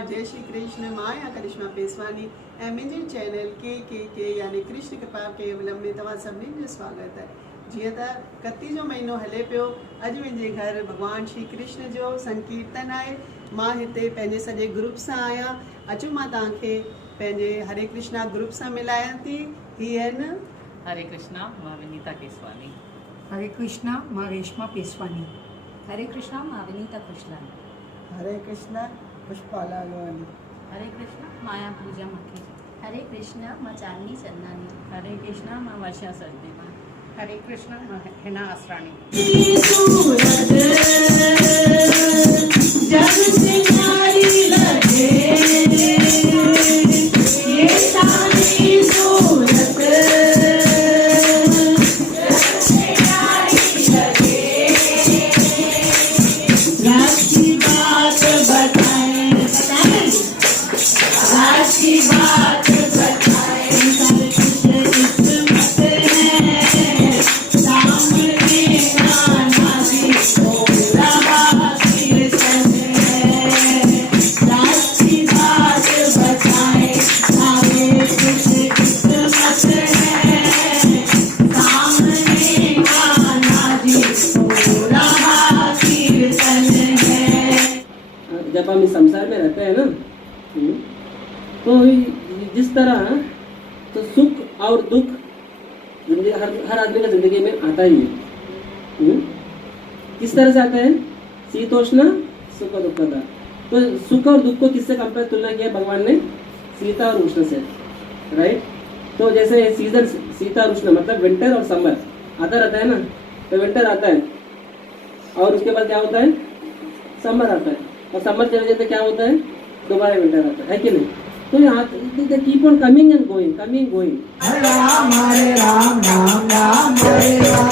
नमस्कार, जय श्री कृष्ण। मां या करिश्मा पेसवानी ऐं मुंहिंजे चैनल के यानी कृष्ण कृपा केवलम में तव्हां सभिनीनि जो स्वागत है। जीअं त कती जो महीनो हले पियो, अॼु मुंहिंजे घर भगवान श्री कृष्ण जो संकीर्तन आहे। मां हिते पंहिंजे सॼे ग्रुप सां आहियां। अचो मां तव्हांखे पंहिंजे हरे कृष्णा ग्रुप सां मिलायां थी। ही आहिनि हरे कृष्णा, मां विनीता केसवानी। हरे कृष्णा, मां रेशमा पेसवानी। हरे कृष्णा, मां विनीता खुशलानी। हरे कृष्णा, पुष्पा लालवानी। हरे कृष्णा, माया पूजा मक्खी। हरे कृष्णा, मां चांदनी चंदानी। हरे कृष्णा, मां वर्षा सरदेवा। हरे कृष्णा, मां हिना आसरानी। जब हम इस संसार में रहते हैं ना, तो जिस तरह तो सुख और दुख हर आदमी का जिंदगी में आता ही है। किस तरह से आता है? शीतोष्ण सुख दुख का। तो सुख और दुख को किससे कंपेयर तुलना किया भगवान ने? शीता और उष्ण से, राइट। तो जैसे सीजन शीता और उष्ण मतलब विंटर और समर आता रहता है ना, तो विंटर आता है और उसके बाद क्या होता है? समर आता है, और समर चले जाते क्या होता है? दोबारा विंटर आता है कि नहीं? तो यहाँ keep on coming and going, coming going. Hare Ram Ram Ram Ram Hare Ram.